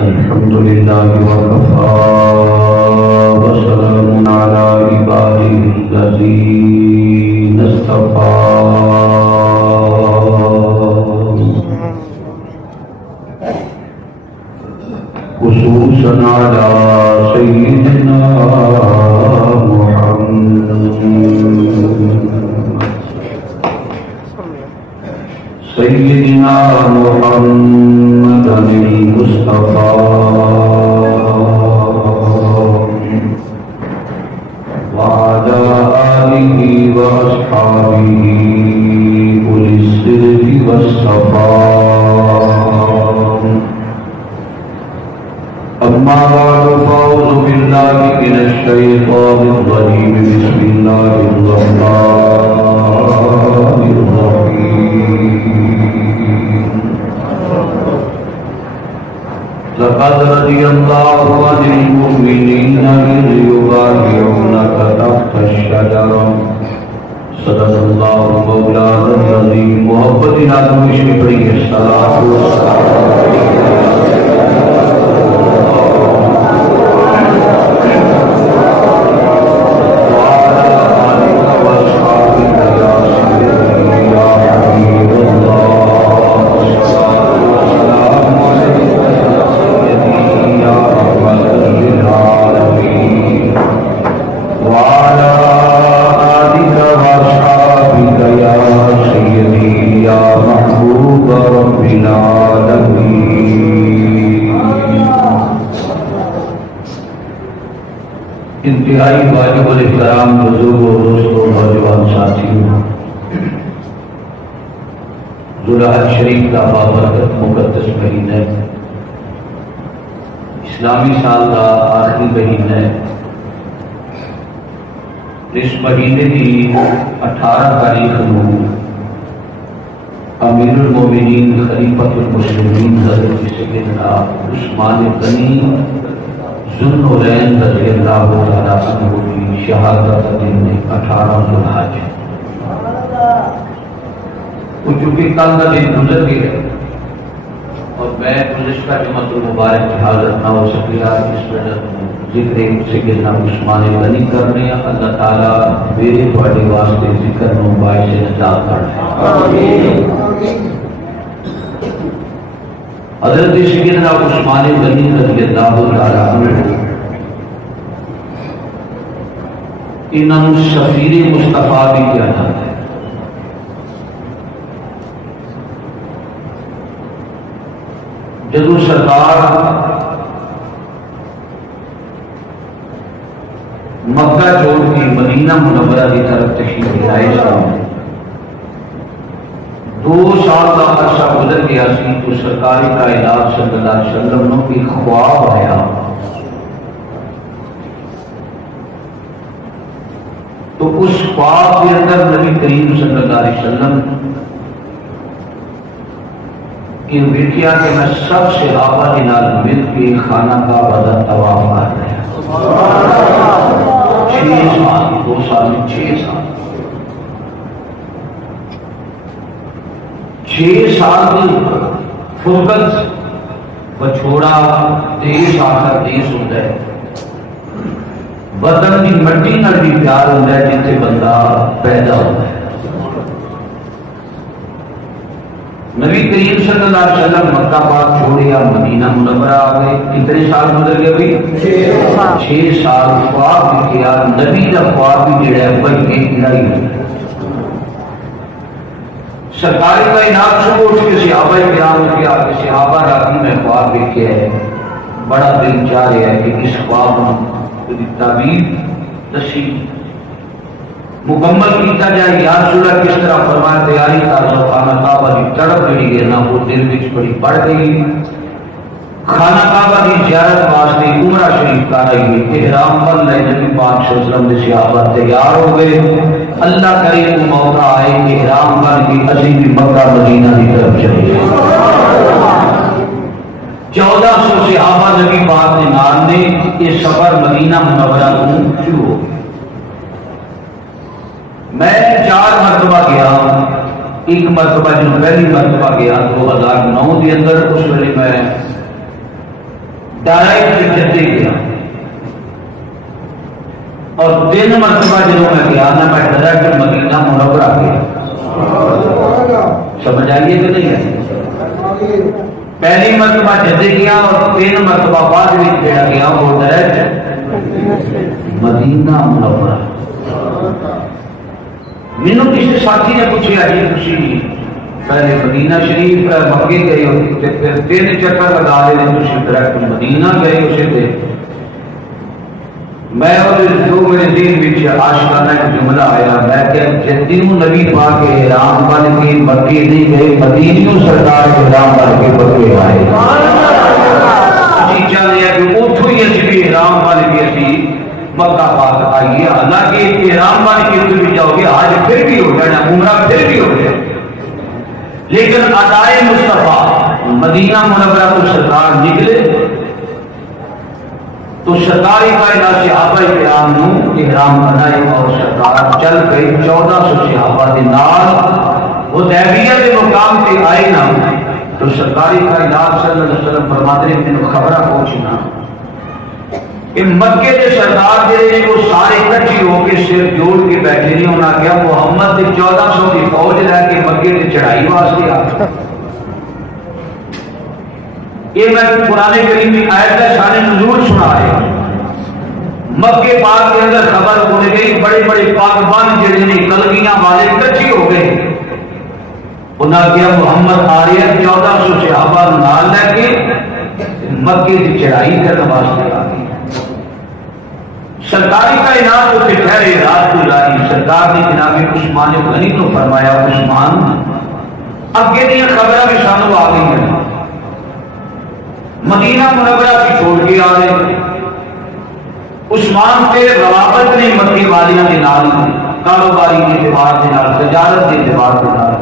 الحمد لله وكفى وسلام على عباده الذين اصطفى خصوصا على سيدنا محمد المصطفى وعلى آله وأصحابه أولي الصدق والصفاء. أما بعد فأعوذ بالله من الشيطان الرجيم. بسم الله الرحمن الرحيم. لقد رضي الله عن المؤمنين إذ يبايعونك تحت الشجرة. صدق الله مولانا العظيم. محبت نازل شکری الصلاة والسلام. انتہائی واجب الاحترام بزرگوں، دوستوں، نوجوان ساتھیوں، ذوالحج شریف کا بابرکت مقدس مہینہ، اسلامی سال کا آخری مہینہ، اس مہینے کی 18 تاریخ کو امیر المومنین خلیفۃ المسلمین حضرت سیدنا عثمان غنی ذوالنورین رضی اللہ تعالیٰ عنہ کی شہادت دن 18 ذوالحج. وہ چونکہ کل کا دن گزر گیا اور میں گزشتہ جمعۃ المبارک کی حاضر نہ ہو سکیا، اس وجہ ذکر سیدنا عثمان غنی کرنے. اللہ تعالیٰ میرے تھوڑے واسطے ذکر نو باعث نجات کرے. حضرت سیدنا عثمان غنی رضی اللہ تعالیٰ عنہ انہوں سفیر مصطفیٰ بھی کیا جاتا ہے. جدو سرکار مکہ چھوڑ کے مدینہ منورہ کی طرف تشریف لائے سن، 2 سال کا عرصہ گزر گیا سی تو سرکاری کائنات صلی اللہ علیہ وسلم نے ایک خواب آیا. تو اس خواب کے اندر نبی کریم صلی اللہ علیہ وسلم کی بیٹیا کہ میں سب صحابہ کے نال مل کے خانہ کعبہ کا طواف کر رہے ہیں. 6 سال 2 سال میں 6 سال 6 سال کی فرقت بچھوڑا دیش آخر دیش ہوتا ہے. بدن کی مٹی نال بھی پیار ہوتا ہے جتنے بندہ پیدا ہوتا ہے. نبی کریم صلی اللہ علیہ وسلم مکہ پاک چھوڑیا، مدینہ منورہ آ گئے. کتنے سال گزر گئے بھائی؟ 6 سال. خواب بھی کیا. نبی کا خواب بھی جڑا ہے بھائی ایک لڑائی ہوئی. سرکاری کائنات سے اٹھ کے صحابہ کرام کے آگے صحابہ راتی میں خواب دیکھے ہے. بڑا دل چاہ رہا ہے کہ اس خواب کی تعبیر دسی مکمل کیتا جائے. یا رسول اللہ کس طرح فرمایا تیاری کر لو. خانہ کعبہ کی تڑپ جڑی ہے نا وہ دل وچ بڑی بڑھ گئی. خانہ کعبہ کی زیارت واسطے عمرہ شریف کر رہی ہے. احرام بن لے. نبی پاک صلی اللہ علیہ وسلم کے صحابہ تیار ہو گئے. اللہ کرے تو موقع آئے کہ احرام بن کے اسی بھی مکہ مدینہ کی طرف چلے. 1400 صحابہ نبی پاک کے نام نے یہ سفر مدینہ منورہ کو شروع ہو گیا. میں 4 مرتبہ گیا. ایک مرتبہ جو پہلی مرتبہ گیا 2009 کے اندر، اس ویلے میں ڈائریکٹ جدے گیا اور 3 مرتبہ جب میں گیا نا میں ڈائریکٹ مدینہ منورہ گیا. سمجھ آئیے کہ نہیں ہے؟ پہلی مرتبہ جدے گیا اور 3 مرتبہ بعد میں گیا وہ ڈائریکٹ مدینہ منورہ. مینوں کسی ساتھی نے پوچھا جی تسی پہلے مدینہ شریف مکے گئے ہو پھر 3 چکر لگا دے تسی ڈائریکٹ مدینہ گئے ہو سے میں اور جو میرے دل میں عاشقانہ ایک جملہ آیا میں کہ جدیوں نبی پاک کے احرام بن کے مکے نہیں گئے مدینیوں سرکار کے احرام بن کے مکے آئے. اسی چاہتے ہیں کہ اتھو ہی اسی بھی احرام بن کے اسی مکہ پاک آئیے. حالانکہ احرام بن کے اتھو بھی جاؤ گے آج پھر بھی ہو جانا عمرہ پھر بھی ہو جائے لیکن ادائے مصطفیٰ مدینہ منورہ کو سرکار نکلے تو سرکاری کائنات صحابہ کرام نو احرام بنائے اور سرکار چل گئی 1400 صحابہ کے نال حدیبیہ کے مقام پہ آئے نا تو سرکاری کائنات صلی اللہ علیہ وسلم فرماتے ہیں مینوں خبر پہنچنا کہ مکے کے سردار جڑے وہ سارے اکٹھے ہو کے سر جوڑ کے بیٹھے نہیں. انہاں کیا محمد نے 1400 کی فوج لے کے مکے تے چڑھائی واسطے آ گیا. یہ میں قرآن کریم میں آیت کا شان نزول سنا ہے. مکے پاک کے اندر خبر ہونے گئی بڑے بڑے پاکبان جڑے نے کلگیاں والے اکٹھے ہو گئے. انہاں کیا محمد آ رہے ہیں 1400 صحابہ نال لے کے مکے کی چڑھائی کرنے واسطے آ گئے. سرکاری کائنات کو ٹھہرے رات گزاری. سرکار نے جناب عثمان غنی کو فرمایا عثمان اگے دیا خبریں بھی سانو آ گئی ہیں مدینہ منورہ کی چھوڑ کے آ رہے. عثمان کے روابط نے مکی والیاں کے نال کاروباری کے اعتبار کے نال تجارت کے اعتبار کے نال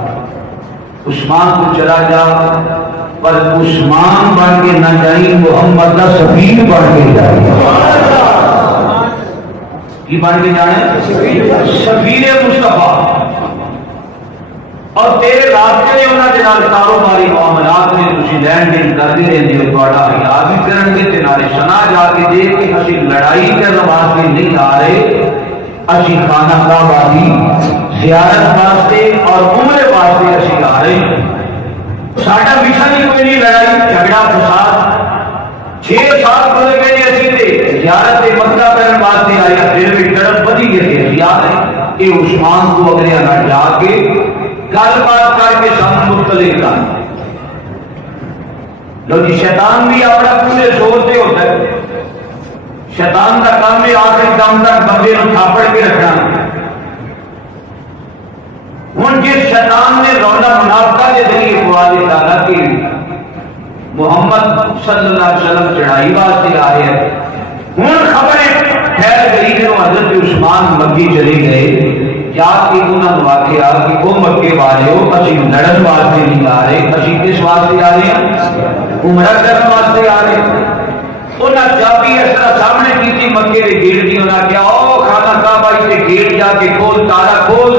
عثمان کو چلا جا پر عثمان بن کے نہ جائیں محمد کا سفیر بن کے جائیں. کی بن کے جانے سفیر مصطفیٰ اور تیرے راستے نے انہوں کے نال کاروباری معاملات میں تسی لین دین کرتے رہتے ہو تھوڑا حیا بھی کرن گے تے نالے سنا جا کے دیکھ کہ اسی لڑائی کرنے واسطے نہیں آ رہے اسی خانہ کعبہ کی زیارت واسطے اور عمرے واسطے اسی آ رہے. ساڈا مشن ہی کوئی نہیں لڑائی جھگڑا فساد. 6 سال گزر گئے اسی تے زیارت مکہ کرن واسطے آیا پھر بھی طرف بدی گئے اسی آ رہے. کہ عثمان کو اگلے نہ جا کے گل بات کر کے سب مطلع کر لو جی. شیطان بھی اپنا پورے زور سے ہوتا ہے. شیطان کا کام ہے آخری دم تک بندے کو تھاپڑ کے رکھنا. ہوں جس شیطان نے رونا منافقہ کے ذریعے خوا دیتا تھا کہ محمد صلی اللہ علیہ وسلم چڑھائی واسطے آ رہے ہیں. ہوں خبریں پھیل گئی کہ حضرت عثمان مکی چلے گئے جا کے انہوں نے واقعہ کہ وہ مکے والے ہو اسی لڑن واسطے نہیں آ رہے اسی کس واسطے آ رہے ہیں عمرہ کرنے واسطے آ رہے ہیں. انہیں چابی اس طرح سامنے کی تھی مکے کے گیٹ کی. انہیں کیا او خانہ کعبہ سے گیٹ جا کے کھول تالا کھول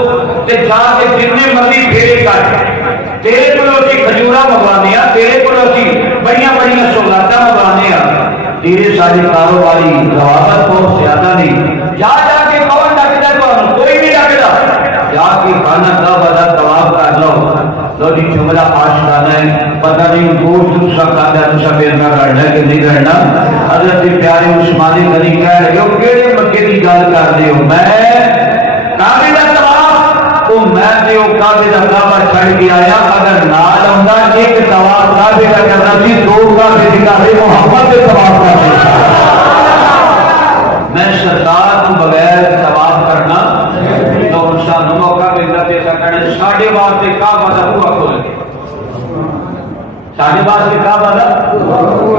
تے جا کے جتنے مرضی پھیرے کر تیرے کو اسی کھجورا منگوانے ہیں تیرے کو اسی بڑی بڑی سوگاتاں منگوانے ہیں. تیرے سارے کاروباری روابط بہت زیادہ نہیں. جا جا کے کون ڈکتا ہے کوئی نہیں ڈکتا. جا کے خانہ کعبہ کا طواف کر لو. لو جی جملہ عاشقانہ ہے. پتہ نہیں گوشت دوسرا کھاتا ہے دوسرا پیرنا کرنا کہ نہیں کرنا. حضرت پیارے عثمان غنی کہہ رہے ہو کیڑے مکے کی گل کر رہے ہو. میں کعبے کا طواف تو میں تے او کعبے کا کعبہ چھڑ کے آیا. اگر نال ہوندا ایک طواف کعبے کا کرنا سی 2 کعبے دی کعبے محمد کے طواف کرنا. میں سرکار کو بغیر طواف کرنا تو انسان موقع ملتا ہے ایسا کرنے. ساڈے واسطے کعبہ کا بوا کھل گیا. ساڈے واسطے کعبہ کا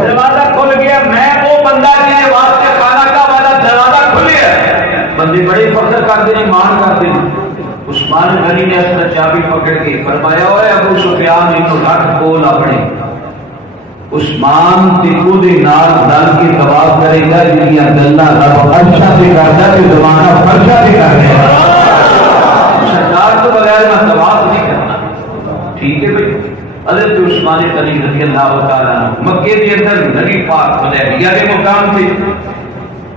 دروازہ کھل گیا. میں وہ بندہ جس واسطے خانہ کعبہ کا دروازہ کھلیا. بندے بڑے فخر کرتے ہیں مان کرتے ہیں. عثمان غنی نے اس طرح چابی پکڑ کے فرمایا اوے ابو سفیان انہوں رکھ کول اپنے. عثمان تے کو دے نال دل کے طواف کرے گا جنیاں گلاں رب اچھا سے کردا تے زمانہ فرشا سے کردا ہے. سرکار تو بغیر نہ طواف نہیں کرنا. ٹھیک ہے بھائی حضرت عثمان غنی رضی اللہ تعالیٰ مکے کے اندر نبی پاک حدیبیہ کے مقام سے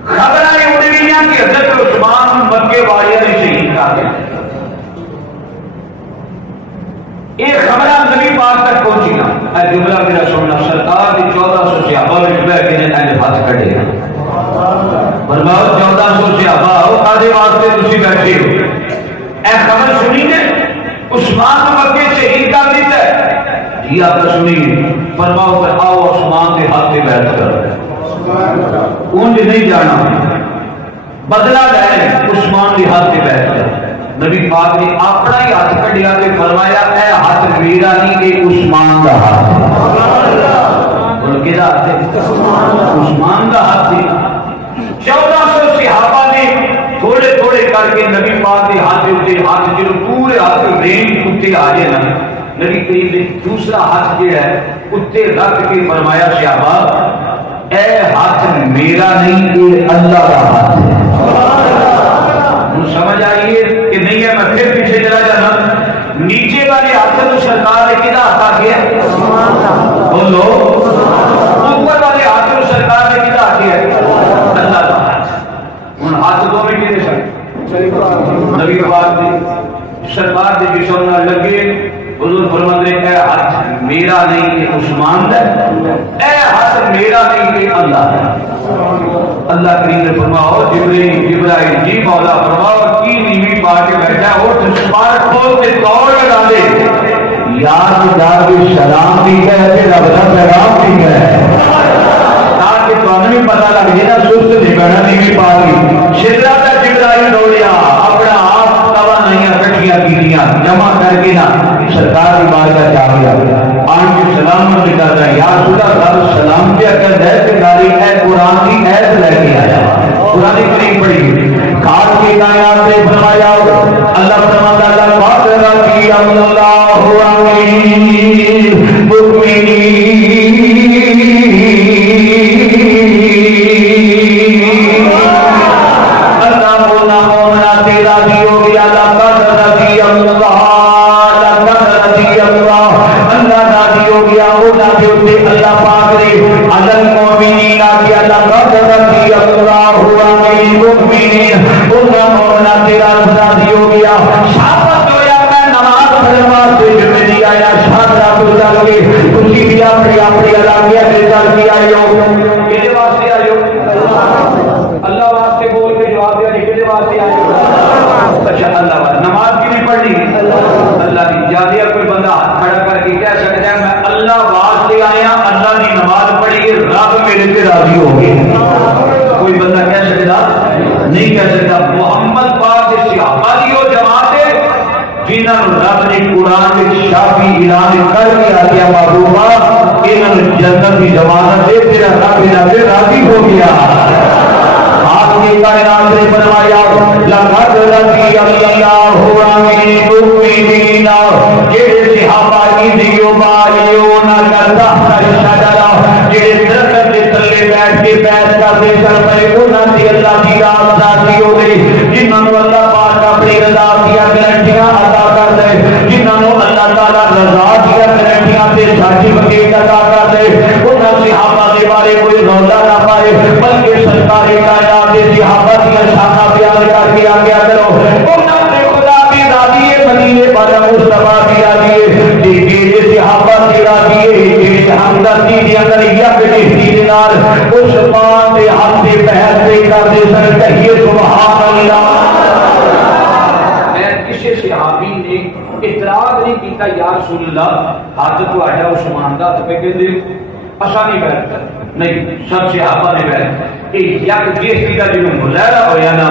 خبر آئی اڑ گئی کہ حضرت عثمان مکے والے نے شہید کر دیا. یہ خبر نبی پاک تک پہنچی نا. اے جملہ میرا سننا سرکار کی 1400 صحابہ میں بیٹھ کے نے ہاتھ کھڑے ہیں. فرماؤ 1400 صحابہ ہو کادے واسطے تسی بیٹھے ہو. اے خبر سنی نے عثمان کو مکے شہید کر دیتا ہے. جی آپ نے سنی. فرماؤ پھر آؤ عثمان کے ہاتھ پہ بیٹھ کر اونج نہیں جانا بدلہ لے عثمان کے ہاتھ پہ بیٹھ کر. نبی پاک نے اپنا ہی ہاتھ کھڑیا کے فرمایا اے ہاتھ میرا نہیں کہ عثمان کا ہاتھ ہے. بول کے ہاتھ ہے عثمان کا ہاتھ ہے. 1400 صحابہ نے تھوڑے تھوڑے کر کے نبی پاک کے ہاتھ اٹھے. ہاتھ جو پورے ہاتھ رینج اٹھے آ جائے نا نبی کریم نے دوسرا ہاتھ جو ہے اٹھے رکھ کے فرمایا صحابہ اے ہاتھ میرا نہیں کہ اللہ کا ہاتھ ہے. سمجھ آئیے کہ نہیں ہے. میں پھر پیچھے چلا جانا. نیچے والے ہاتھ تو سرکار نے کدھر ہاتھ آ گیا بولو. اوپر والے ہاتھ تو سرکار نے کدھر آ گیا اللہ کا ہاتھ. ان ہاتھ دو میں کدھر سر نبی پاک نے سرکار نے جسم نہ لگے. حضور فرماتے ہیں اے ہاتھ میرا نہیں کہ عثمان ہے. اے ہاتھ میرا نہیں کہ اللہ ہے. اللہ کریم نے فرماؤ جبرائیل جی مولا فرماؤ کی نیوی پا کے بیٹھا ہو سپار کھول کے دوڑ لگا دے. یاد جا کے سلام بھی کہتے رب کا پیغام بھی کہے تاکہ تمہیں بھی پتہ لگ جائے نا سست نہیں بنا نیوی پا کی. شدرا کا جبرائیل دوڑیا اپنا آپ توا نہیں اکٹھیاں کیتیاں جمع کر کے نا سرکار کی بارگاہ جا گیا. آن کے سلام میں نکالتا ہے یا رسول اللہ سلام کے اگر دہت نکالی اے قرآن کی عید لے کے آیا. قرآن کریم پڑھی کھاٹ کے کائنات نے فرمایا اللہ فرماتا اللہ بات رضی اللہ علیہ مؤمنین اللہ مولا مومنہ تیرا دیو گیا اللہ رضی اللہ اللہ پاک نے عدل مومنین آگے اللہ قدر رضی اللہ علیہ المؤمنین اللہ مومنہ تیرا رضی ہو گیا. شابت ہویا میں نماز پڑھوا سے جمعے دی آیا شادرہ کو چل گئی تسی بھی اپنی اپنی علاقیہ کے چل کے آئے ہو. کہنے واسطے آئے ہو اللہ واسطے بول کے جواب دیا کہنے واسطے آئے ہو. اچھا اللہ واسطے نماز کی نہیں پڑھنی اللہ کی جادیا کوئی بندہ ہاتھ کھڑا کر کے کہہ سکتا ہے میں اللہ واسطے آیا اللہ کی نماز پڑھی رب میرے سے راضی ہو گئے. کوئی بندہ کہہ سکتا نہیں کہہ سکتا. محمد پاک کے صحابہ کی وہ جماعت ہے جنہاں رب نے قرآن میں شافی اعلان کر کے آگیا محبوبہ انہوں جنت کی ضمانت دے تیرا رب انہاں سے راضی ہو گیا. آپ کی کائنات نے فرمایا لقد رضی اللہ علیہ المؤمنین جڑے صحابہ کی بایعون کا تحت الشجرہ جڑے درخت کے تلے بیٹھ کے بیعت کرتے سر پہ انہاں سے اللہ کی راز راضی ہو گئی. جنہاں کو اللہ پاک اپنی رضا دیا گارنٹیاں عطا کر دے جنہاں کو اللہ تعالیٰ رضا دیا گارنٹیاں سے سرٹیفکیٹ عطا کر دے انہاں صحابہ کے بارے کوئی روزہ نہ پائے بلکہ سرکار کائنات کے صحابہ کی شانہ بیان کر کے آگیا کرو. انہاں نے خدا بھی راضی ہے مدینے والا مصطفیٰ بھی راضی ہے میرے صحابہ کی راضی ہے میرے ہمدردی کے اندر یک نشتی نال اس بات کے ہاتھ سے بحث سے کر دے سر کہیے سبحان اللہ. میں کسی صحابی نے اعتراض نہیں کیتا یا رسول اللہ ہاتھ تو آیا عثمان کا تو پہ کہتے اسا نہیں بیٹھتا نہیں سب صحابہ نے بیٹھ یک جیستی کا جنہوں مظاہرہ ہویا نا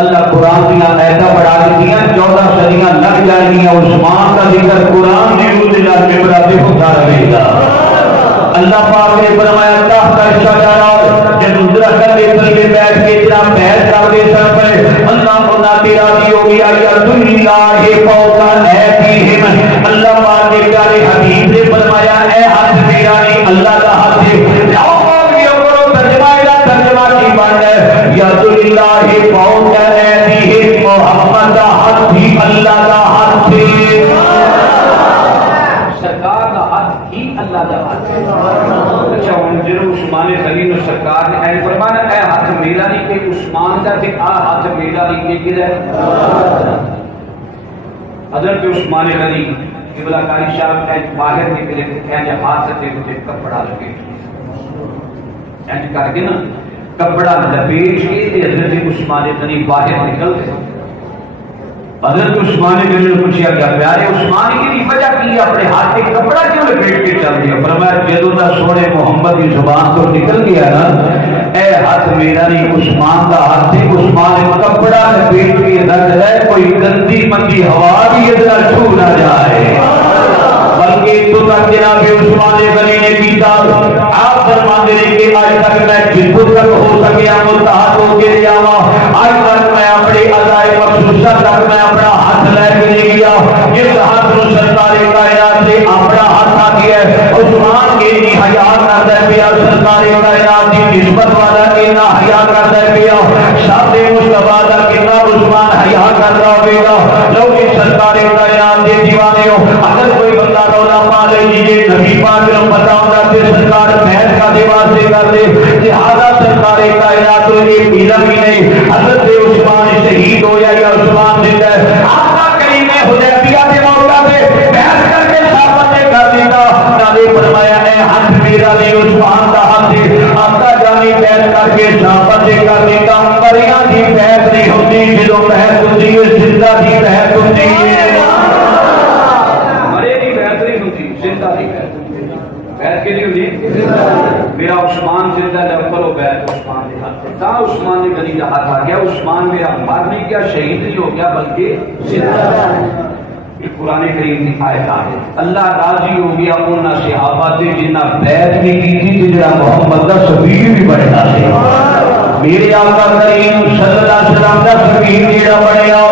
اللہ قرآن دیا ایتا بڑھا دیا 14 صدیاں لگ جائیں عثمان کا ذکر قرآن نے روز اللہ میں براتے ہوتا رہے گا. اللہ پاک نے فرمایا تحت الشجرہ جب درخت کے تلے بیٹھ کے اتنا بحث کر دے سر پر اللہ خدا تیرا دی ہو گیا ید اللہ فوق ایدیہم. اللہ پاک نے پیارے حبیب نے فرمایا اے ہاتھ میرا نہیں اللہ کا ہاتھ ہے. ترجمہ کی بات ہے ید اللہ فوق ایدیہم محمد کا ہاتھ بھی اللہ کا ہاتھ ہے. سرکار کا ہاتھ پھر عثمان غنی نو سرکار نے اے فرمایا اے ہاتھ میرا نہیں کہ عثمان دا تے آ ہاتھ میرا نہیں کہ کدا ہے. حضرت عثمان غنی قبلہ کاری صاحب اے باہر نکلے کہ ہاتھ سے تے کپڑا لگے اینج کر کے نا کپڑا لپیٹ کے تے حضرت عثمان غنی باہر نکل گئے. حضرت عثمان غنی نے پوچھا کیا پیارے عثمان کی وجہ کی اپنے ہاتھ پہ کپڑا کیوں لپیٹ کے چل دیا؟ فرمایا جدوں دا سونے محمد کی زبان تو نکل گیا نا اے ہاتھ میرا نہیں عثمان دا ہاتھ ہے. عثمان کپڑا لپیٹ کے رکھ ہے کوئی گندی مندی ہوا بھی ادھر چھو نہ جائے بلکہ تو تک جناب عثمان غنی نے کیتا. آپ فرماتے ہیں کہ آج تک میں جتوں تک ہو سکیا متحد ہو کے جاواں آج تک میں اپنے ادائے مخصوصہ تک میں اپنا ہاتھ لے کے نہیں گیا جس ہاتھ کو سرکار کائنات نے اپنا ہاتھ آ گیا ہے. عثمان کے نہیں حیا کرتا ہے پیا سرکار کائنات کی نسبت والا کتنا حیا کرتا ہے پیا شاد مصطفیٰ کا کتنا عثمان حیا کر رہا ہوگا. لوگ سرکار کائنات کے دیوانے ہو اگر کوئی بندہ رولا پا لے یہ نبی پاک کو پتا ہوتا کہ سرکار بحث کا دیواسے کر دے لہذا سرکار کائنات کو ایک علم ہی نہیں حضرت عثمان شہید ہو یا عثمان زندہ ہے. آقا کریم حدیبیہ کے موقع پہ بحث کر کے صحابہ نے کر دیتا نبی فرمایا اے ہاتھ میرا نہیں عثمان کا ہاتھ ہے. آقا جانی بحث کر کے صحابہ نے کر دیتا پریاں کی بحث نہیں ہوتی جدوں بحث ہوتی ہے زندہ کی بحث ہوتی ہے مرے کی بحث نہیں ہوتی زندہ کی بحث کے لیے میرا عثمان زندہ جب کرو بیعت عثمان نے ہاتھ تا عثمان غنی کا ہاتھ آ گیا. عثمان میرا مر نہیں گیا شہید نہیں ہو گیا بلکہ زندہ. یہ قرآن کریم کی آیت ہے. اللہ راضی ہو گیا ان صحابہ سے جنہ بیعت بھی کی تھی جڑا محمد کا سفیر بھی بننا سی. میرے آقا کریم صلی اللہ علیہ وسلم کا سفیر جڑا بنیا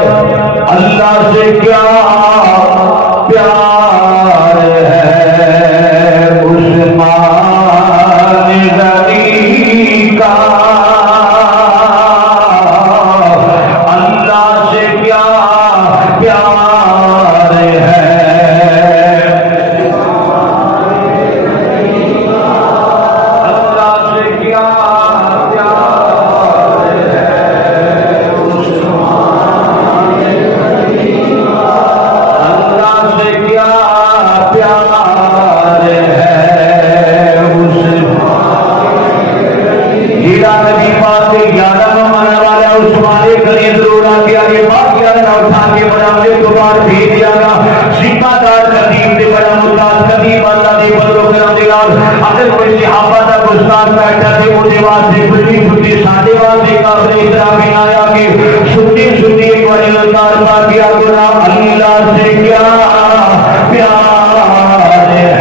اللہ سے کیا پیار ہے عثمان غنی کا اللہ سے کیا پیار ہے اللہ سے کیا پیار ہے عثمان غنی اللہ سے کیا پیار ہے نبی پاک کے 11 مانے والا عثمان غنی ضرور آ کے آگے باقی اٹھا کے بڑھانے تو بعد بھیج دیا گا ذمہ دار قدیم سے بڑا مدد قدیم اللہ دی بدلو کرام دے گا. اگر کوئی صحابہ دا گستاخ بیٹھا تے او دے واسطے کھلی چھٹی ساڈے واسطے قابل احترام نہ آیا کہ چھٹی چھٹی ایک بار للکار پا کیا گناہ اللہ سے کیا پیار ہے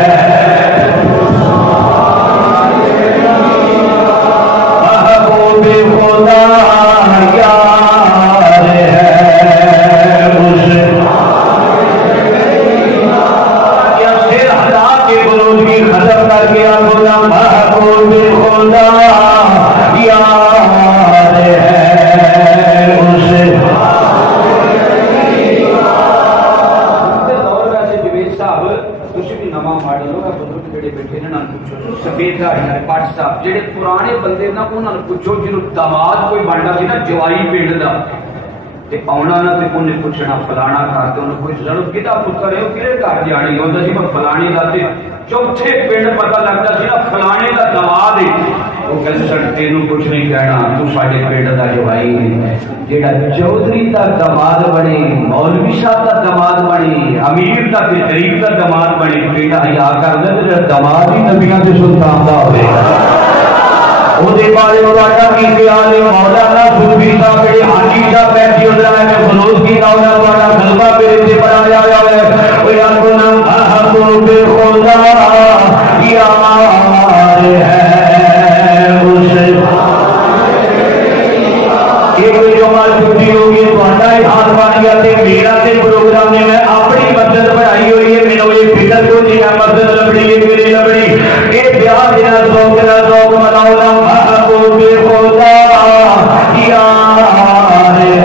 جڑے پرانے بندے نا انہاں نوں پوچھو جنوں داماد کوئی بندا سی نا جوائی پنڈ دا تے آਉਣਾ نا تے انہیں پوچھنا فلانا گھر تے انہوں کوئی ضرورت کدا پتر ہے او کہڑے گھر جانی ہوندا سی میں فلانے دا تے چوتھے پنڈ پتہ لگدا سی نا فلانے دا داماد ہے وہ کہندے سن تینوں کچھ نہیں کہنا تو ساڈے پنڈ دا جوائی ہے. جڑا چودھری دا داماد بنے مولوی صاحب دا داماد بنے امیر دا تے غریب دا داماد بنے بیٹا حیا کردا تے داماد ہی نبیاں دے سلطان دا ہوے اودے بارے واٹا کی خیال مولانا صوفی صاحب کے حاجی صاحب بیٹھے ادھر میں فلوس کی ناولا والا غلبہ میرے سے بنایا ہے او یا گنم احب بے خدا یار ہے ایک جمعہ چھٹی ہوگی تہاڈا ہی ہاتھ بن گیا تے میرا تے پروگرام نے میں اپنی مسجد بنائی ہوئی ہے مینوں یہ فکر کو نہیں ہے مسجد لبڑی ہے میری لبڑی اے بیاہ دینا ذوق مناؤ محبوب خدا یار ہے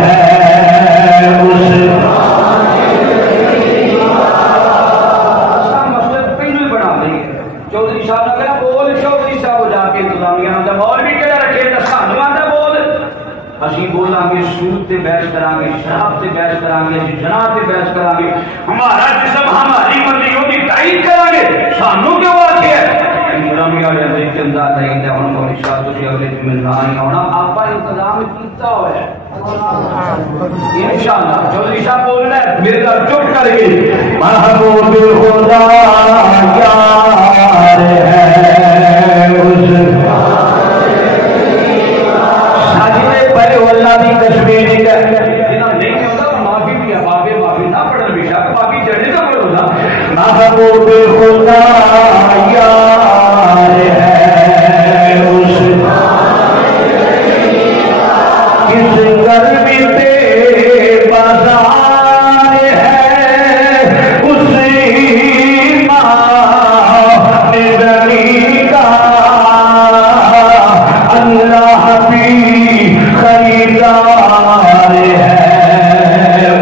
کریں گے، سود سے بحث کریں گے، شراب سے بحث کریں گے، جناح سے بحث کریں گے، ہمارا جسم ہماری مرضی ہوتی تعین کریں گے، سانوں کیوں آتی ہے غلامی والے اندر چندہ تعین ہے. ہوں مولی شاہ تسی اگلے دن نہ ہی ہونا آپ انتظام کیتا ہوا ہے انشاءاللہ. چودھری صاحب بولنا ہے میرے گھر چپ کر گئی محبوب خدا یار ہے اس ساجدے پہلے اللہ کی تسبیح نہیں کرتے نہیں ہوتا معافی بھی ہے بابے معافی نہ پڑھنا بھی شاید معافی چڑھنے کا پڑھ ہوتا محبوب خدا یار ہے اس کس گرمی پہ بازار ہے اسی ماہ نگری کا اللہ بھی خریدار ہے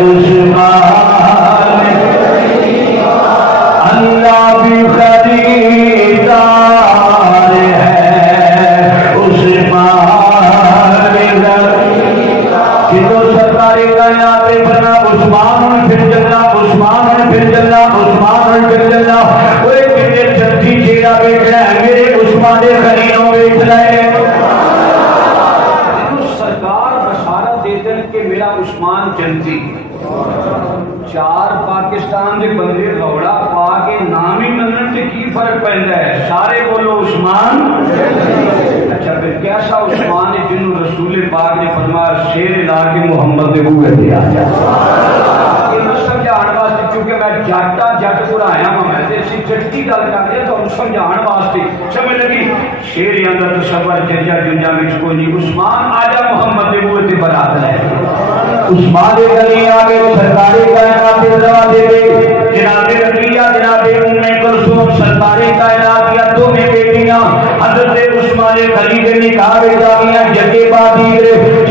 اس ماہ اللہ بھی خریدار ہے اس ماہ جنہوں سرکار کائنات بنا عثمان پھر جلنا عثمان پھر جلنا عثمان پھر جلنا وہ کتنے سچی چیرا بیٹھ رہے ہیں میرے عثمان خلیلوں بیٹھ رہے ہیں. سرکار بشارت دیتے ہیں کہ میرا عثمان جنتی چار پاکستان کے بندے روڑا پا کے نام ہی منن سے کی فرق پہنتا ہے سارے بولو عثمان. اچھا پھر کیسا عثمان ہے جنہوں رسول پاک نے فرمایا شیر لا کے محمد نے ہوئے دیا یہ نہ سمجھان واسطے چونکہ میں جاٹا جٹ پڑھایا ہوں میں تے اسی جٹی گل کر دیا تو سمجھان واسطے سمجھ لگی شیر اندر تصور جرجا جنجا وچ کوئی نہیں عثمان آجا محمد نے ہوئے تے برات لے عثمان غنی آگے سرکار کائنات دعا دے دے جناب رضیہ جناب ام کلثوم سرکار کائنات یا دو میں بیٹیاں حضرت عثمان غنی کے نکاح میں جاگیاں جگے بادی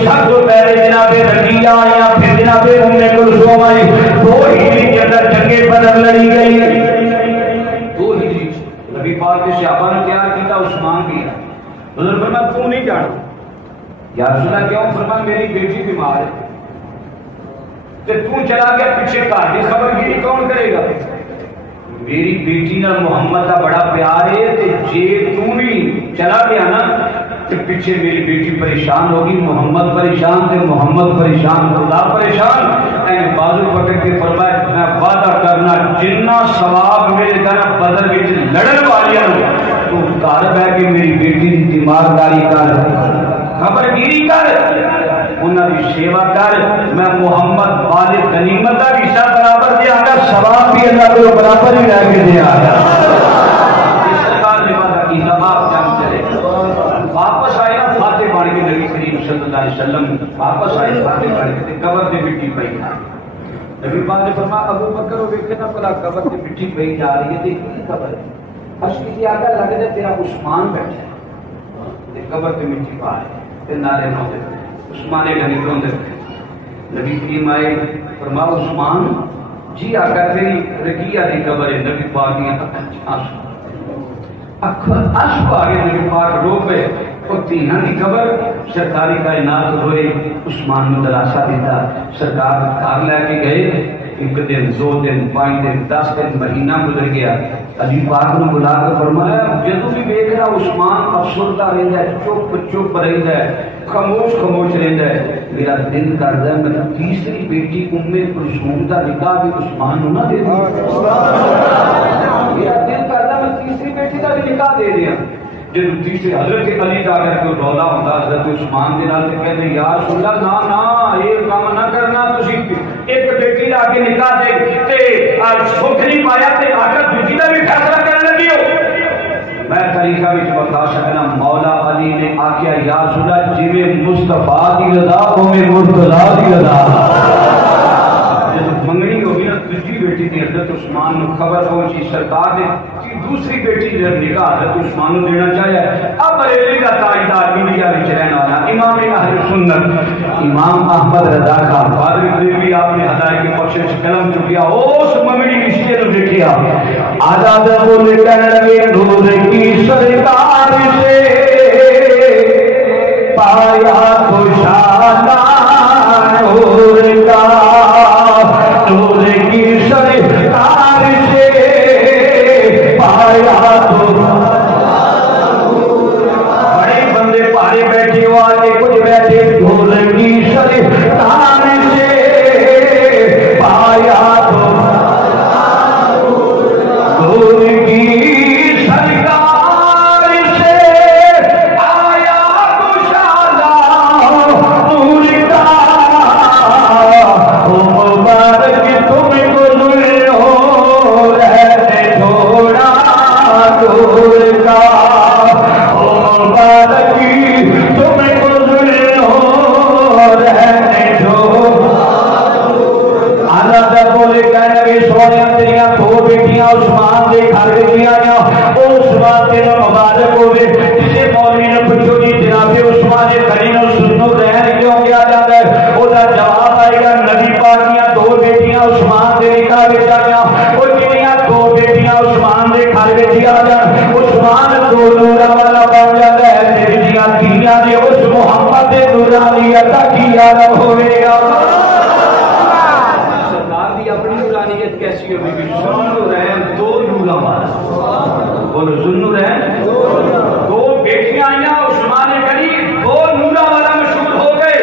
سب تو پہلے جناب رضیہ آیا پھر جناب ام کلثوم آئی دو ہجری کے اندر جنگیں بدر لڑی گئی دو ہجری نبی پاک کے صحابہ نے کیا کیتا عثمان کیا حضرت فرمایا تو نہیں جانا یا رسول اللہ کیوں فرمایا میری بیٹی بیمار ہے تو چلا گیا پیچھے گھر کی خبر گیری کون کرے گا میری بیٹی نہ محمد کا بڑا پیار ہے جے تو بھی چلا گیا نا تو پیچھے میری بیٹی پریشان ہوگی محمد پریشان تھے محمد پریشان خدا پریشان بازو پکڑ کے فرمایا میں وعدہ کرنا جنہ ثواب میرے گھر بدر وچ لڑن والیاں تو گھر بیٹھ کے میری بیٹی کی تیمارداری کر خبر گیری کر انہاں دی سیوا کر میں محمد والد غنیمت کا حصہ برابر دیا گا ثواب بھی اللہ کو برابر ہی رہ کے دیا گا اس سرکار نے وعدہ کی آپ جان چلے واپس آیا فاتح بن کے نبی کریم صلی اللہ علیہ وسلم واپس آئے فاتح بن کے قبر تے مٹی پئی نبی پاک نے فرمایا ابو بکر وہ دیکھے نا پلا قبر تے مٹی پئی جا رہی ہے تے کی قبر ہے اس کی آگے لگے تے تیرا عثمان بیٹھا ہے تے قبر تے مٹی پا ہے تے نعرے لاندے عثمان غنی کو اندر نبی کریم آئے فرمایا عثمان جی آقا تیری رقیہ دی قبر ہے نبی پاک نے آنسو آگے نبی پاک رو پہ اور تینہ کی قبر سرکاری کائنات ہوئے عثمان نے دلاسا دیتا سرکار کار لے کے گئے ایک دن دو دن 5 دن 10 دن مہینہ گزر گیا علی پاک نے بلا کر فرمایا جدوں بھی دیکھ رہا عثمان افسردہ رہتا ہے چپ چپ رہتا ہے خاموش خاموش رہتا ہے میرا دل کرتا ہے میں تیسری بیٹی ام کلثوم کا نکاح بھی عثمان نہ دے دوں میرا دل کرتا ہے میں تیسری بیٹی کا بھی نکاح دے دیا جب تیسرے حضرت علی کا اگر کوئی رولا ہوتا حضرت عثمان کے نال تے کہتے یا رسول اللہ نا نا یہ کام نہ کرنا تسی ایک بیٹی دا کے نکاح دے تے اج سکھ نہیں پایا تے آخر دوسری دا بھی فیصلہ کرنے لگی ہو میں طریقہ وچ بتا سکنا مولا علی نے آکھیا یا رسول اللہ جویں مصطفیٰ دی رضا اوویں مرتضیٰ دی رضا جب منگنی ہوگی نا دوسری بیٹی دی حضرت عثمان نے خبر پہنچی سرکار نے دوسری بیٹی جب نکاح حضرت عثمان نے دینا چاہیا اب بریلی کا تاجدار انڈیا وچ رہنے والا امام اہل سنت امام احمد رضا خان فاضل بھی آپ نے ہدایت کے بخشش قلم چکیا اس منگنی رشتے نو دیکھیا آزاد بول کہنے لگے نور کی سرکار سے پایا تو شاداب ہوئے کسی مولوی نے پوچھو جی جناب عثمان غنی نو سنو رہن کیوں کیا جاتا ہے او دا جواب آئے گا نبی پاک دیاں دو بیٹیاں عثمان دے نکاح وچ آئیاں او جڑیاں دو بیٹیاں عثمان دے گھر وچ آ جان عثمان دو نوراں والا بن جاتا ہے تے جڑیاں تیاں دے اس محمد دے نورانیت دا کی عالم ہوے گا سرکار دی اپنی نورانیت کیسی ہوے گی سنو رہن دو نوراں والا بولو سنو رہن دو بیٹیاں آئیاں عثمان غنی دو نوراں والا مشہور ہو گئے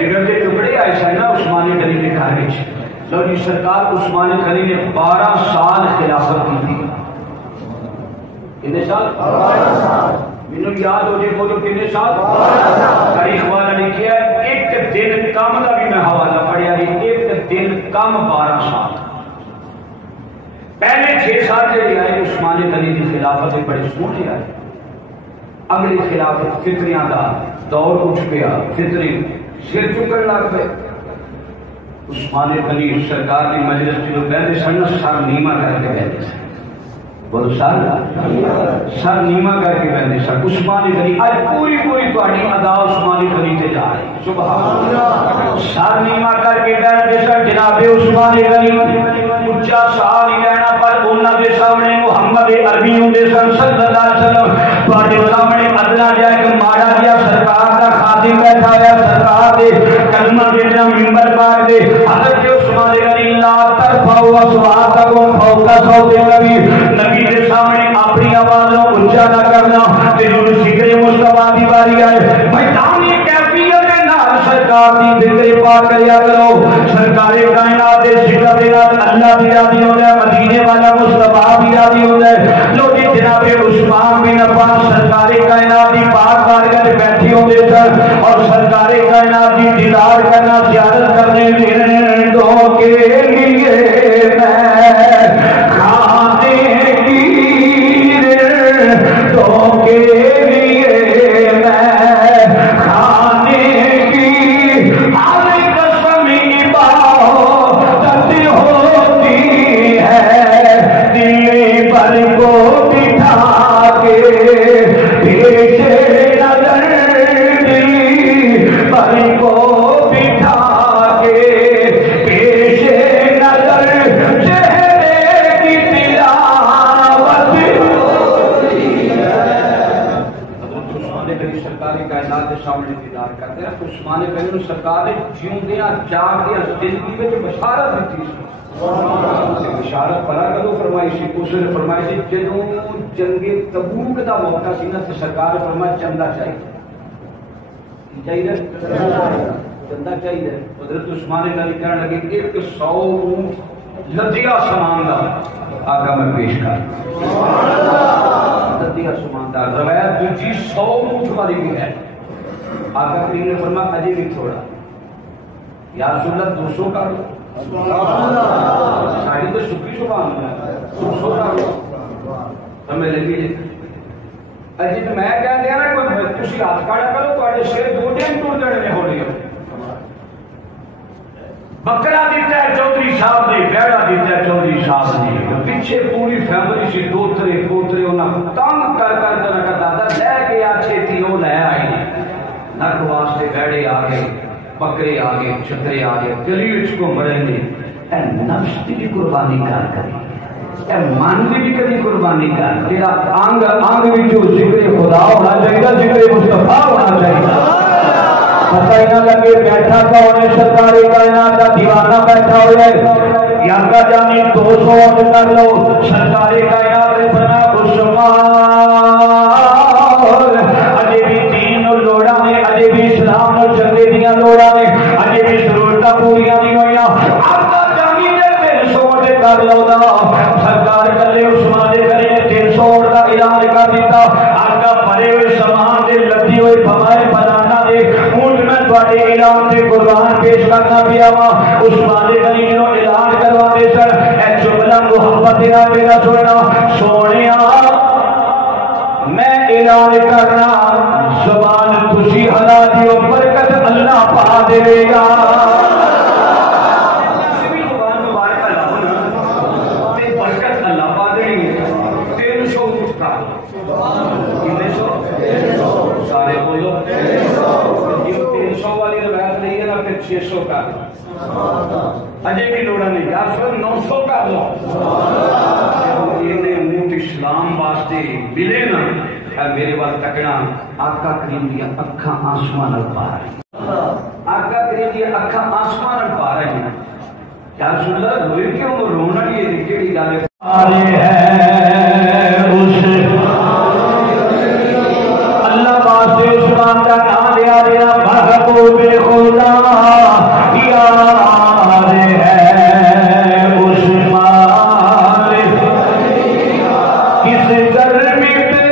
جگر دے ٹکڑے آئے سن نا عثمان غنی کے گھر وچ لو جی سرکار عثمان غنی نے 12 سال خلافت کی تھی کتنے سال 12 سال مینوں یاد ہو جائے بولو کتنے سال 12 سال تاریخ والا لکھیا ہے ایک دن کم کا بھی میں حوالہ پڑھیا ایک دن کم 12 سال پہلے 6 سال کے آئے عثمان غنی کی خلافت بڑے سوچے آئے اگلی خلافت فطریاں دا دور اٹھ گیا فطری سر چکن لگ پہ عثمان غنی سرکار کی مجلس جو بیٹھے سن سر نیما کر کے بیٹھے سن بولو سر نیما کر کے بیٹھے سن عثمان غنی آج پوری تہاڈی ادا عثمان غنی تے جا رہی سبحان اللہ سر نیما کر کے بیٹھے سن جناب عثمان غنی اونچا سا نہیں لینا پر انہاں دے سامنے محمد عربی ہوندے سن صلی اللہ علیہ وسلم تہاڈے سامنے ادنا جا ایک ماڑا جیا سرکار دا خادم بیٹھا ہوا سرکار دے کلمہ دینا منبر پاک دے حضرت عثمان غنی لا ترفعوا اصواتکم فوق صوت النبی نبی کے سامنے اپنی آواز کو اونچا نہ کرنا تے جو ذکر مصطفیٰ دی باری آئے میدان کیفیت کے نال سرکار دی ذکر پاک کریا کرو سرکار کائنات دے ذکر دے نال اللہ دی راضی ہوندا ہے مدینے والا مصطفیٰ بھی راضی ہوندا ہے لو جی جناب عثمان بن عفان سرکار کائنات دی پاک بارگاہ میں بیٹھے ہوندے سن اور سرکار کائنات دی دیدار کرنا زیارت کرنے دو کے لیے میں کھانے کی تو کے لیے میں کھانے کی ہر قسم عبادت ہوتی ہے دل پر کو بٹھا کے پیش نظر دل پر کو بٹھا کے پیش نظر چہرے کی تلاوت ہوتی ہے عثمان غنی سرکار کائنات کے سامنے دیدار کرتے ہیں عثمان غنی سرکار نے جیوندیاں جاگدیاں زندگی میں بشارت دیتی بشارت پڑا کدو فرمائی سی اس نے فرمائی سی جدوں جنگ تبوک دا موقع سی نا تے سرکار نے فرمایا چندہ چاہیے چندہ چاہیے حضرت عثمان غنی کہنے لگے 100 اونٹ لدیا سامان دا آقا میں پیش کر لدیا سامان دا روایت دوجی 100 اونٹ والی بھی ہے آقا کریم نے فرمایا اجے بھی تھوڑا یا رسول اللہ 200 کر لو ساری تو شکری سبحان اللہ 200 کر لو ہمیں لگی اجی تو میں کہہ دیا نا کوئی تسی ہاتھ کھڑا کرو تواڈے سر 2 دن ٹوٹ جانے ہو رہی بکرا دیتا ہے چودھری صاحب نے بیڑا دیتا ہے چودھری صاحب نے پیچھے پوری فیملی سے دوترے پوترے انہاں تنگ کر کر دادا لے کے آ چھتی وہ لے آئی نک واسطے بیڑے آ گئے بکرے آ گئے چھترے آ گئے گلی وچ کو مریں گے اے نفس کی قربانی کر اے من کی بھی کبھی قربانی کر تیرا انگ انگ وچوں ذکر خدا ہونا چاہیے ذکر مصطفیٰ ہونا چاہیے پتہ ہی نہ لگے بیٹھا کون ہے سرکار کائنات کا دیوانہ بیٹھا ہوا ہے یا کا جانی 200 کر لو سرکار کائنات نے بنا عثمان اجے بھی دین لوڑا نے اجے بھی اسلام نو چلے دیاں لوڑا نے اجے بھی ضرورتاں پوریاں نہیں ہوئیاں آقا جانی نے 300 کر لو دا سرکار کلے عثمان کرے 300 کا اعلان کر دیتا آقا بھرے ہوئے سامان دے لدی ہوئے بھمائے بنانا دے تواڈے اعلان تے قربان پیش کرنا پیا وا عثمان غنی نو اعلان کروا دے سر اے جملہ محبت دا میرا سونیا میں اعلان کرنا زبان خوشی ہلا دیو برکت اللہ پا دے گا زبان مبارک اللہ تے برکت اللہ پا دے گی 300 اٹھا کتنے 600 کر لو اجے بھی لوڑا نہیں یار پھر 900 کر لو یہ اونٹ اسلام واسطے ملے نا میرے وال تکنا آقا کریم دی اکھاں آسمان پا رہی آقا کریم دی اکھاں آسمان پا رہی ہیں کیا رسول اللہ روئے کیوں رونا یہ کیڑی گل ہے اس اللہ واسطے عثمان دا نام لیا دینا محبوب خدا یار ہے عثمان کس گرمی پہ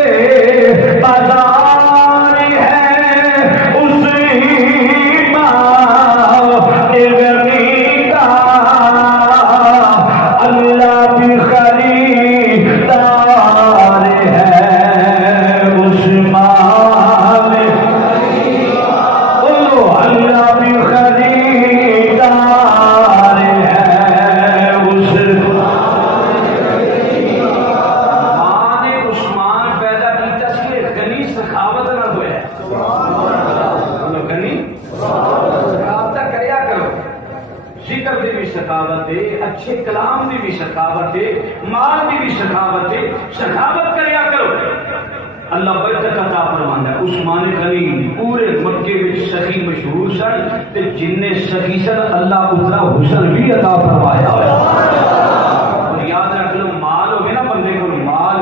بازار ہے اسی ماں گرمی کا اللہ بھی خریدار ہے عثمان بولو اللہ بھی خریدار ہے عثمان پیدا کی تشکیل غنی سخاوت نہ ہوئے غنی سخاوت کریا کرو ذکر دی بھی سخاوت ہے اچھے کلام دی بھی سخاوت ہے مال دی بھی سخاوت ہے سخاوت کریا کرو اللہ برکت عطا فرماندا ہے عثمان غنی پورے مکے وچ سخی مشہور سن تے جن نے سخی سن اللہ اتنا حسن بھی عطا فرمایا اور یاد رکھ لو مال ہوگے نا بندے کو مال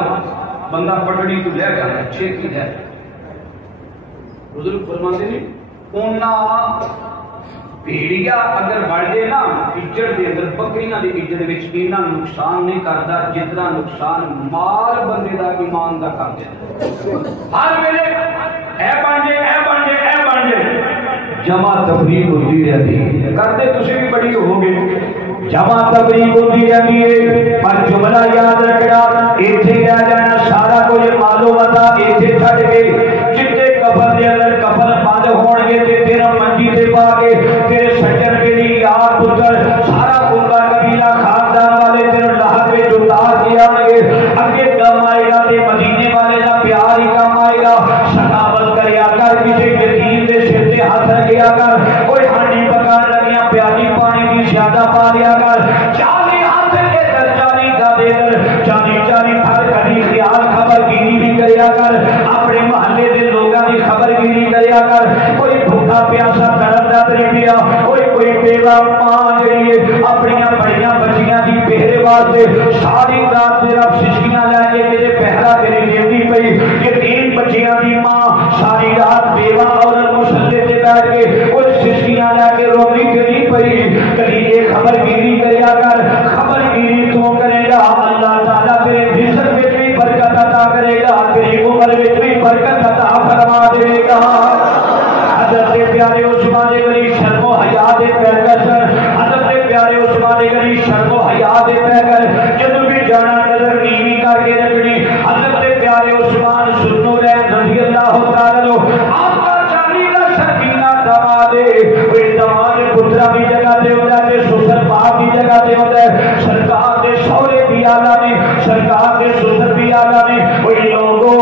بندہ پٹڑی تو لے گیا اچھے کی ہے بزرگ فرماتے ہیں اونا بھیڑیا اگر بڑھ دے نا اجڑ دے اندر بکریاں دی اجڑ وچ اینا نقصان نہیں کردا جتنا نقصان مال بندے دا ایمان دا کر دے ہر ویلے اے بن جے جمع تفریق ہوتی رہتی ہے کرتے تسی بھی بڑی ہو گے جمع تفریق ہوتی رہتی ہے پر جملہ یاد رکھنا ایتھے رہ جانا سارا کوئی معلومات ایتھے چھڈ کے جتنے کفن دے اندر کفن بند ہون گے تے تیرا منجی تے پا کے تیرے سجن بیلی یار پتر سارا کنبہ قبیلہ خاندان والے تیرے لحظ میں اتار کیا گے اگے کم آئے گا تے مدینے والے دا پیار ہی کم آئے گا سخاوت کریا کر کسی یتیم دے سر تے ہاتھ رکھیا کر کوئی ہانڈی پکان لگیاں پیالی پانی کی زیادہ پا لیا کر 40 ہاتھ کے در 40 دا دے کر 40 پھر کبھی خیال خبر گیری بھی کریا کر اپنے محلے دے لوگاں دی خبر گیری کریا کر کوئی بھوکا پیاسا تڑپدا تری پیا کوئی بیوہ ماں جڑی ہے اپنی بڑیاں بچیاں دی پہرے واسطے ساری رات تیرا سسکیاں لے کے تیرے پہرا تیرے دیندی پئی یتیم بچیاں دی ماں ساری رات بیوہ عورت مسلے تے بیٹھ کے کچھ سسکیاں لے کے روندی تیری پئی کبھی یہ خبر گیری کریا کر خبر گیری تو کرے گا اللہ تعالیٰ تیرے رزق میں بھی برکت عطا کرے گا تیری عمر میں بھی برکت عطا فرما دے گا حضرت پیارے عثمان غنی شرم و حیا دے پیکر حضرت پیارے عثمان غنی شرم و حیا دے پیکر جدوں بھی جانا نظر نیوی کر کے رکھنی حضرت پیارے عثمان سنو رہے رضی اللہ تعالی عنہ آقا جانی دا سکینہ دما دے وہ دمان پترا بھی جگہ دے ہوندا تے سسر باپ بھی جگہ دے ہوندا ہے سرکار دے شورے بھی آلا نے سرکار دے سسر بھی آلا نے وہی لوگوں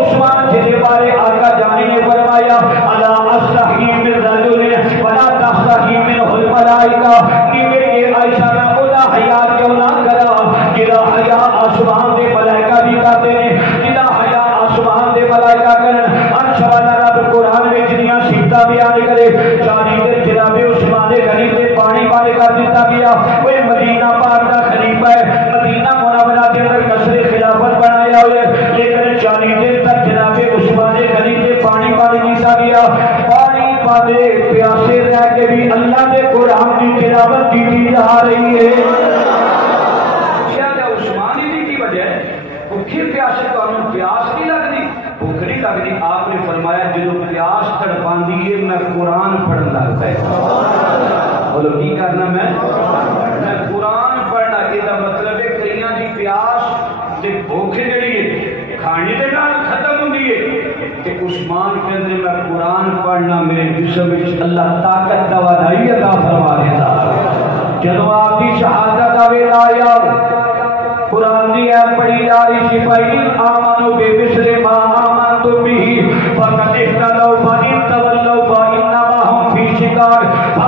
عثمان جے بارے آقا جانی نے فرمایا الا استحی من رجل ولا تستحی منه الملائکہ کہ میری عائشہ نہ بولا حیا کیوں نہ کرا جڑا حیا آسمان دے ملائکہ بھی کرتے ہیں جڑا حیا آسمان دے ملائکہ کرن عرش والا رب قرآن میں جنیاں صفتاں بیان کرے جانی دے جناب عثمان غنی تے پانی پانی کر دیتا گیا وہ مدینہ پاک دا خلیفہ ہے مدینہ منورہ کے اندر قصر خلافت بنایا ہوئے لیکن 40 دن تک جناب عثمان غنی تے پانی پانی دیتا گیا پانی پانے پیاسے رہ کے بھی اللہ دے قرآن کی تلاوت کی جا رہی ہے کیا عثمان ہی کی وجہ ہے بھوکے پیاسے تو ہمیں پیاس نہیں لگتی بھوک نہیں لگتی آپ نے فرمایا جدو پیاس تڑپاندی ہے میں قرآن پڑھن لگتا ہے بولو کی کرنا میں قرآن پڑھنا یہ مطلب ہے کئیاں دی پیاس تے بھوک جڑی ہے کھانے دے نال ختم ہوندی ہے کہ عثمان کے اندر میں قرآن پڑھنا میرے جسم وچ اللہ طاقت توانائی عطا فرما دیتا جدو آپ کی شہادت دا ویلا آیا قرآن دی ہے پڑھی جا رہی سی فَإِنْ آمَنُوا بِمِثْلِ مَا آمَنْتُم بِهِ فَقَدِ اهْتَدَوْا فَإِن تَوَلَّوْا فَإِنَّمَا هُمْ فِي شِقَاقٍ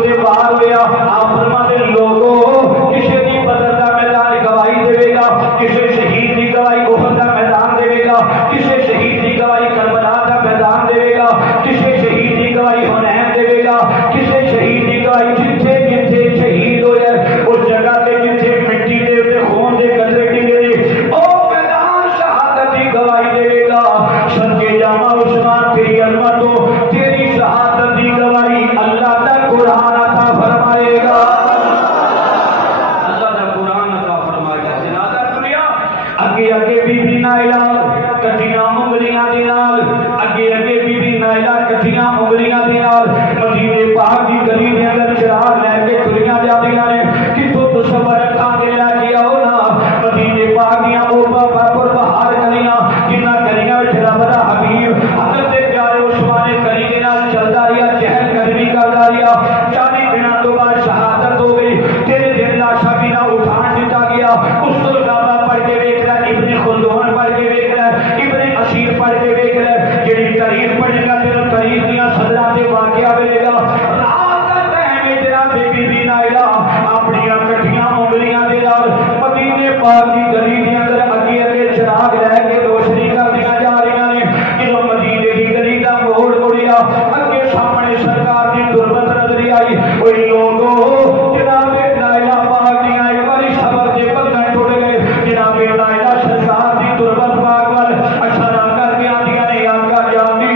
اتنے باہر ہویا آپ فرماتے لوگوں کسی کی بدر کا میدان گواہی دے گا کسی شہید کی گواہی احد کا میدان دے گا کسی شہید کی گواہی کربلا کا میدان دے گا کسی شہید کی گواہی حنین دے گا کسی شہید کی گواہی جتھے جتھے شہید ہوئے اس جگہ تے جتھے مٹی دے خون دے قطرے ڈگے او میدان شہادت کی گواہی دے گا صدقے جاواں عثمان تیری عظمت ہو تیری شہادت کی گواہی اللہ کا قرآن عطا فرمائے گا اللہ کا قرآن عطا فرمائے گا جنازہ سنیا اگے اگے بی بی نائلہ کٹھیاں انگلیاں دے نال اگے اگے بی بی نائلہ کٹھیاں انگلیاں دے نال مدینے پاک دی گلی دے اندر چراغ لے کے ٹریاں جاندیاں نے کتھوں تصور کھا کے لے کے آؤ نا مدینے پاک دیاں اوپر پر بہار گلیاں جنہاں گلیاں وچ رب دا حبیب حضرت پیارے عثمان غنی دے نال چلدا رہیا چہل قدمی کردا رہیا 40 دنوں تو بعد شہادت ہو گئی تیرے دل لاشا بھی نہ اٹھان دتا گیا اس تو غابہ پڑھ کے دیکھ لے ابن خلدون پڑھ کے دیکھ لے ابن عشیر پڑھ کے دیکھ لے جڑی تاریخ پڑھے گا تیرا تاریخ دیاں صدرات واقعہ ملے گا رات کا ٹائم ہے تیرا بی بی نائلہ اپنی کٹھیاں انگلیاں دے نال مدینے پاک دی گلی دے اندر اگے اگے چراغ لے کے روشنی کردیاں جا رہی نے جدوں مدینے دی گلی دا موڑ مڑیا اگے سامنے سرکار دی تربت نظر آئی اوے لوگوں جناب نائلہ پاک دی ایک باری صبر دے بندھن ٹوٹ گئے جناب نائلہ سرکار دی تربت پاک وال اشارہ کر کے آندیاں نے آقا جانی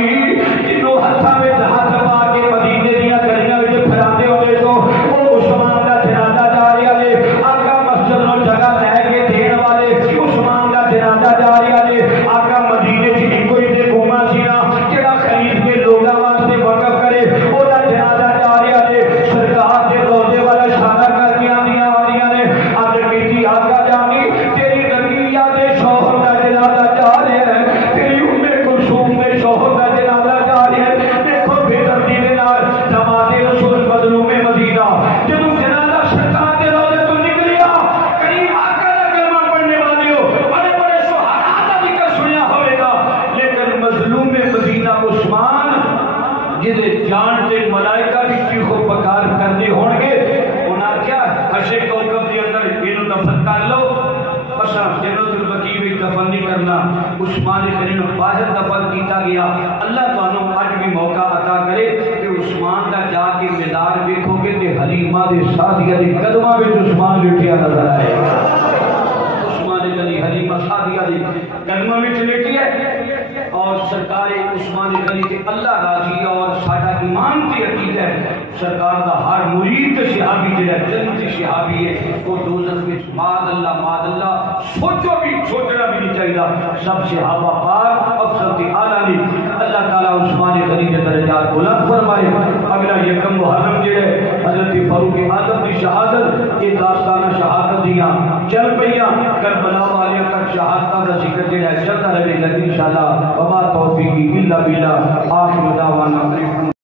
جنوں ہتھاں وچ ہاتھ پا کے مدینے دیاں گلیاں وچ پھراندے ہوندے سو او عثمان دا جنازہ جا رہا ہے آقا مسجد نوں جگہ لے کے دین والے عثمان دا جنازہ جا رہا ہے آقا مدینے وچ کوئی تے گھوما سی نا جڑا خرید کے لوگاں واسطے وقف کرے او دا جنازہ جا رہا ہے سرکار دے روضے والا اشارہ کر کے آندیاں نے عرض کیتی آقا جانی تیری رنگیا دے شوہر دا جنازہ جا رہا ہے تیری ام کلثوم دے شوہر دا جنازہ جا رہا ہے دیکھو بے دردی دے نال داماد رسول مظلوم مدینہ جدوں جنازہ سرکار دے روضے تو نکلیا قریب آقا دا کلمہ پڑھنے والے ہو بڑے بڑے شہداء دا ذکر سنیا ہوئے گا لیکن مظلوم مدینہ عثمان جدے جان تے ملائکہ بھی چیخ و پکار کرتے ہون گے انہاں کیا حشر کوکب دے اندر اینو دفن کر لو بس جنت البقیع وچ دفن نہیں کرنا عثمان غنی نوں باہر دفن کیتا گیا اللہ تانوں اج بھی موقع عطا کرے کہ عثمان دا جا کے مزار ویکھو گے تے حلیمہ دے سادیہ دے قدماں وچ عثمان لیٹیا نظر آئے گا عثمان غنی حلیمہ سادیہ دے قدماں وچ لیٹی ہے اور سرکار عثمان غنی تے اللہ راضی اور ساڈا ایمان تے عقیدہ ہے سرکار دا ہر مرید تے صحابی جڑا جنتی صحابی ہے وہ دوزخ وچ ماد اللہ سوچو بھی سوچنا بھی نہیں چاہیے سب صحابہ پاک افضل تے اعلی نے اللہ تعالی عثمان غنی کے درجات بلند فرمائے اگلا یکم محرم جڑے حضرت فاروق اعظم کی شہادت یہ داستان شہادت دیاں چل پئیاں کربلا والے کا شہادت کا ذکر جڑا چلتا رہے گا انشاءاللہ وما توفیقی الا باللہ آخر دعوانا